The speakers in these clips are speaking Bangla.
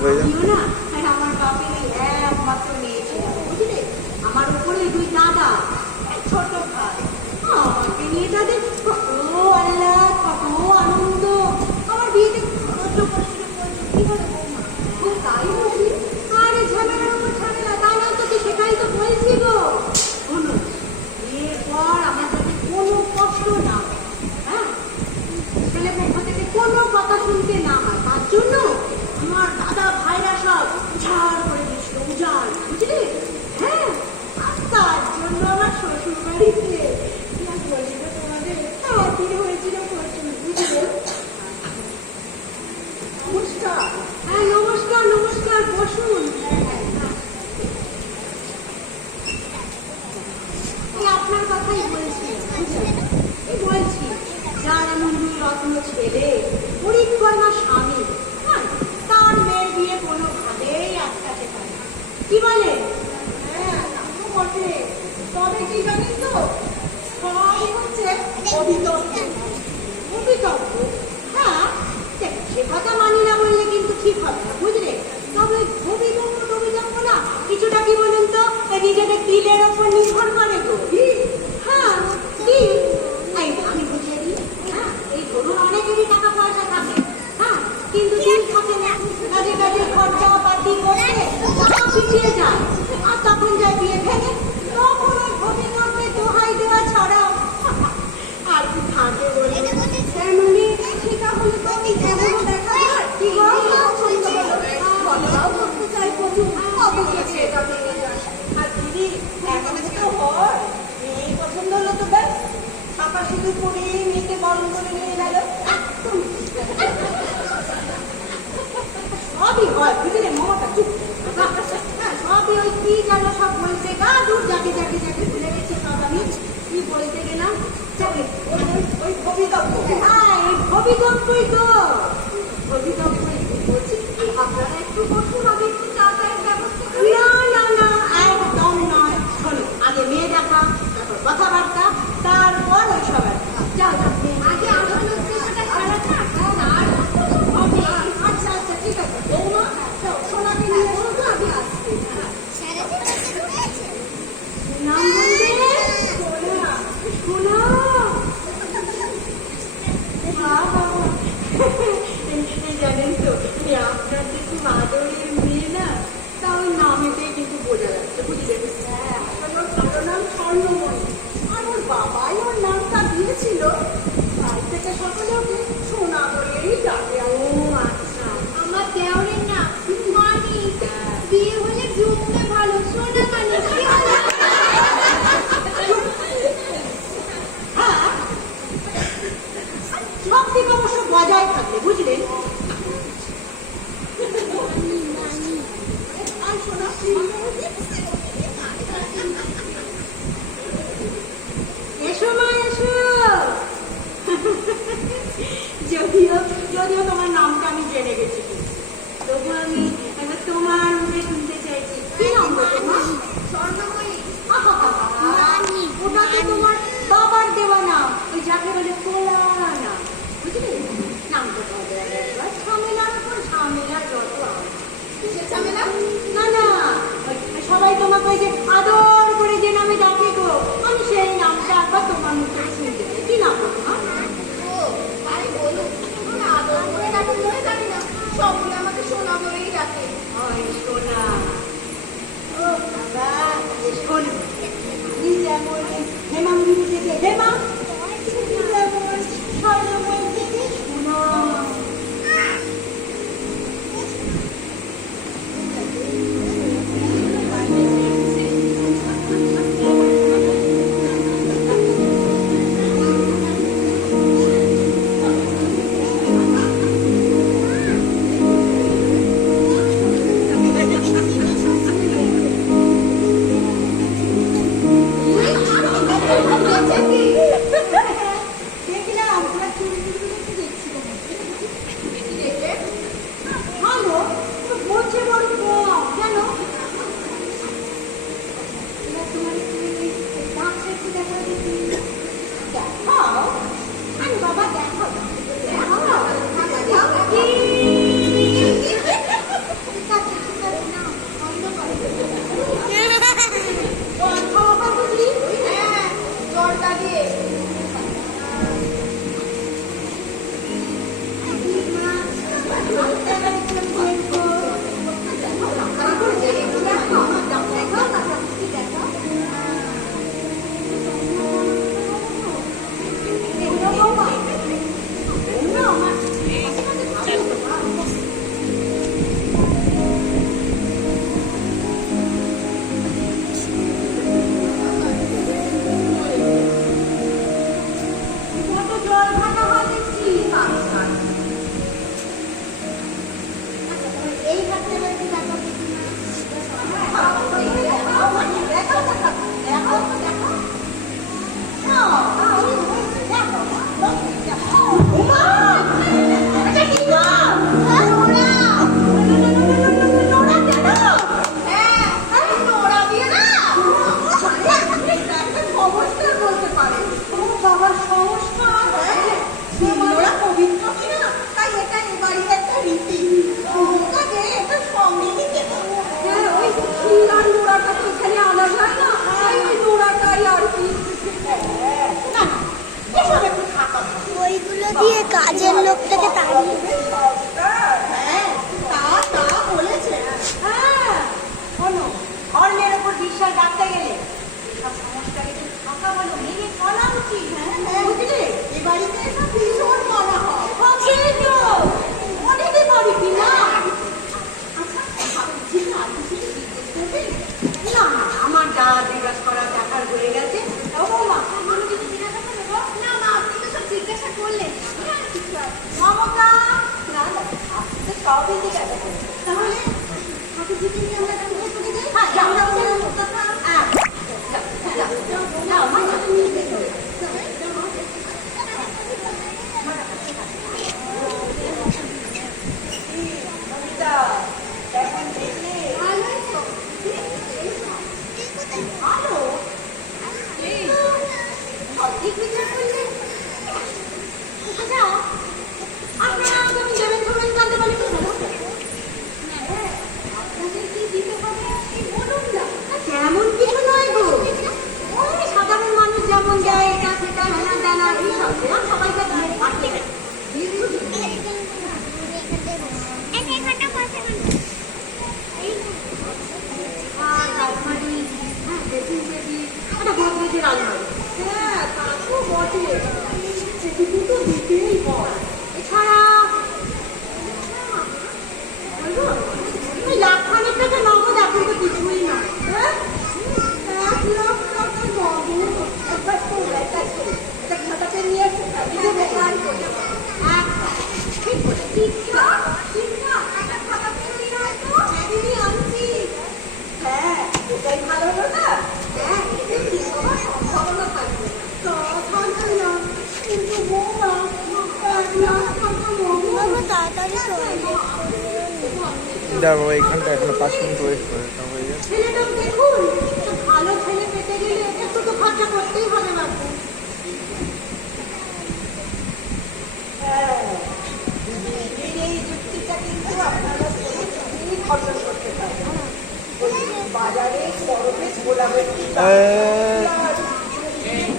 না আমার বাপের একমাত্র মেয়ে ছিল, বুঝলে? আমার উপরে দুই দাদা, ছোট ভাই। আমাকে নিয়ে তাদের কত আল্লাহ, কত আনন্দ। আমার বিয়েতে খরচ করেছিল, কি বলে বৌমা, খুব তাই বলি। আরে ঝামেলার উপর ঝামেলা, তা না তোকে সেটাই তো বলছি গো। শোনো, বিয়ের পর আমার যাতে কোনো কষ্ট না হয়, হ্যাঁ, ছেলে পক্ষ থেকে কোনো কথা শুনতে না হয়, তার জন্য আমার দাদা ভাইরা সব উজাড় করে দিয়েছিল, উজাড়, বুঝলি? হ্যাঁ, আর তার জন্য আমার শ্বশুর বাড়িতে বলছিল তোমাদের খাওয়াতির হয়েছিল প্রচুর, বুঝলে? নমস্কার। হ্যাঁ, নমস্কার নমস্কার, বসুন। আপনার কথাই বলছি, বলছি যার এমন দুই রত্ন ছেলে, পরিকর্মা স্বামী, হ্যাঁ, তার মেয়ের বিয়ে কোনোভাবেই আটকাতে পারে, কি বলে? হ্যাঁ, তা তো বটে। তবে কি জানিস তো, সবই হচ্ছে অবিতর্ক। অবিতর্ক, হ্যাঁ, সে কথা মানি না বললে কিন্তু ঠিক হবে না, বুঝলে? তবে অবিতর্ক না, কিছুটা কি বলুন তো, নিজেদের দিলের ওপর নির্ভর করে গো। হ্যাঁ, দিল আমি বুঝিয়ে দিই। হ্যাঁ, এই ধরুন অনেকেরই টাকা পয়সা থাকে, হ্যাঁ, কিন্তু দিল থাকে না, কাজে কাজে খরচা পাতি করতে টাকা পিছিয়ে যায়, আর তখন যায় বিয়ে ভেঙে। তখন ওই ভবিতর্কে দোহাই দেওয়া ছাড়া আর কি থাকে বলে? তেমনি সেটা হলে তো এমনও দেখা যায়, কি গল্পটাও করতে চাই প্রচুর, অবশ্যই এটা ভেঙে যায়। আর দিদি এখন তো হয়, এই পছন্দ হলো তো ব্যাস, ছাপা শুধু করে মেয়েকে বরণ করে নিয়ে গেল, একদম সবই হয়, বুঝলে? মমতা চুপ, সবই ওই কি যেন সব বলতে গা দূর, যাকে যাকে যাকে ভুলে গেছি সব। আমি কি বলতে গেলাম? ওই ভবিতব্য, হ্যাঁ, ওই ভবিতব্যই তো, ভবিতব্যই বলছি। আপনারা একটু বসুন, আমি একটু চা চায়ের ব্যবস্থা করি। না না না, একদম নয়। শোনো, আগে মেয়ে দেখা, তারপর কথাবার্তা, তারপর ওই সব যাও যাও, আগে আসল উদ্দেশ্যটা সারা থাক। আচ্ছা আচ্ছা, ঠিক আছে বৌমা, সোনাকে নিয়ে বলবো, আমি আসছি। নাম বলবে? সোনা, জানেন তো, আপনার যে খুব আদরের মেয়ে না, তা ওই নামেতেই কিন্তু বোঝা যাচ্ছে, বুঝলেন? হ্যাঁ, ওর নাম স্বর্ণময়ী, আর ওর বাবাই ওর নামটা দিয়েছিল। বাড়ি থেকে সকলে ওকে সোনা বলেই ডাকে। ও আচ্ছা, আমার দেওরের নাম মানি, বিয়ে হলে জমতে ভালো, সোনা মানি। হ্যাঁ, সব দিক অবশ্য বজায় থাকলে, বুঝলেন? এসো মা, এসো। যদিও তোমার নামটা আমি জেনে গেছি, তবু আমি তোমার মুখে শুনতে চাইছি। কি নাম তোমার? স্বর্ণময়ী। ওটা তো তোমার বাবার দেওয়া নাম, ওই যাকে বলে কোলা নাম, বুঝলি? নামটা হবে একবার ঝামেলার উপর ঝামেলা, যত ঝামেলা। না না, সবাই তোমাকে ওই যে আদর করে যে নামে ডাকে গো, আমি সেই নামটা একবার তোমার মুখে শুনতে চাই। কি নাম তোমার? আদর করে ডাকে বলে জানি না, সকলে আমাকে সোনা বলেই ডাকে। ওই সোনা, ও বাবা, শোনো, আমি যেমন হেমাঙ্গিনী থেকে হেমা, যেমন স্বর্ণময়ী থেকে সোনা। ঠিক আছে। তাহলে ঠাকুরজিকে নিয়ে আমরা ঠাকুরের চলে যাই। হ্যাঁ, যাও, যাও, যাও, যাও, যাও, যাও, মা, তুমি দেখো। ভালো সঠিক বিচার করলে যাও। আপনারা আমাকে আমি দেবেন ধরবেন জানতে পারি তো ভালো। আপনাদের কি দিতে হবে কি বলুন না। তেমন কিছু নয় গো, ওই সাধারণ মানুষ যেমন দেয় এটা সেটা হেনা দানা এইসব সবাইকে পাঠিয়ে দেয়। আলমারি, হ্যাঁ, ড্রেসিং টেবিল, একটা গোদরেজের আলমারি। হ্যাঁ, তা তো বটে, সেটুকু তো দিতেই হয়। এছাড়া বলবো ওই লাখ খানেক টাকা নগদ এখন তো কিছুই না। হ্যাঁ, 1,00,000 টাকা নগদ। একবার তো একটা খাতাতে নিয়ে এসে বেকার করে ঠিক করে শিক্ষা শিক্ষা একটা খাতাতে নিয়ে আসবো। দিদি আনছি। হ্যাঁ, এটাই ভালো হলো না। হ্যাঁ, এটাই ঠিক হওয়ার সম্ভাবনা থাকবে। তা থাকবে না, কিন্তু বৌমা 1,00,000 টাকা নগদ তাড়াতাড়ি দেখো এইখানটা এখনো 5 মিনিট ওয়েট করে হয়ে যাবে। ছেলেটাও দেখুন, একটা ভালো ছেলে পেতে গেলে একটু তো খরচা করতেই হবে বাবু। হ্যাঁ, এই যুক্তিটা কিন্তু আপনারা খুবই খরচ করতে পারেন। বাজারে খরচে গোলাপের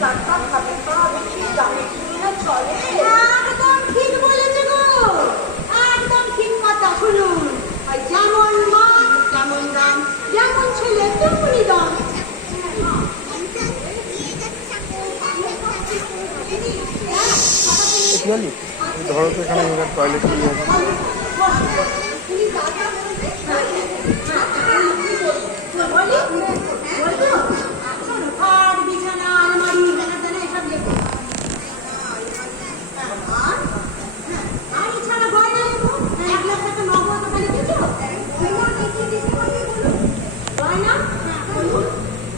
টাকা খাবে দামে কিনা চলে। একদম ঠিক বলেছে গো, একদম ঠিক কথা। শুনুন, যেমন মা তেমন দাম, যেমন ছেলে তেমনই দাম। ধরো তো এখানে টয়লেট আছে। আর বিছানা আলমারি এসব লেখো। আর এছাড়া গয়না লেখো। 1,00,000 টাকা নগদ ওটা লিখেছো। গয়না বলুন,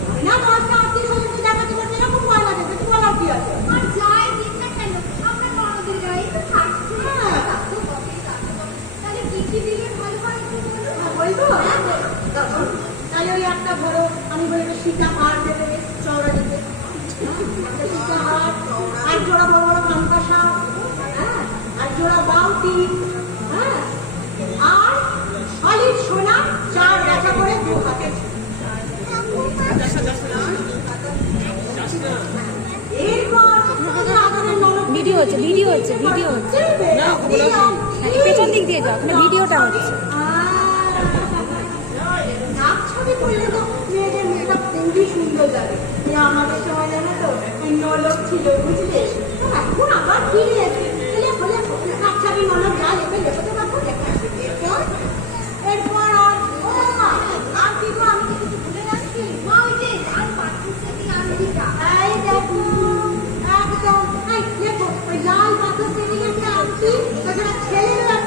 গয়না 10টা 38,000 দেখাতে পারবে, এরকম গয়না দেবে, তোমার আর কি আছে। আর যাই দিন না কেন আপনার ননদের গায়ে তো থাকছে। তাহলে কি দিলে ভালো হয় একটু বলুন। বলবো তাহলে ওই একটা ধরো, আমি বলবো সীতা হার দেবে চওড়া দিতে। সীতা হার, আর জোড়া বড় বড় কানকাশা, হ্যাঁ, আর জোড়া বাউটি, হ্যাঁ, আর সলিড সোনা 4 টাকা করে 2 হাতে। এরপর ভিডিও হচ্ছে ভিডিও হচ্ছে ভিডিও হচ্ছে পেছন দিক দিয়ে যাও, ওখানে ভিডিওটা হচ্ছে। নাক ছবি করলে তো মেয়েদের মেকআপ খুবই সুন্দর লাগে। আমাদের সময় জানো তো নলক ছিল, বুঝলে, এখন আবার ফিরে এসে নাক ছবি নলক যা লেপে লেপে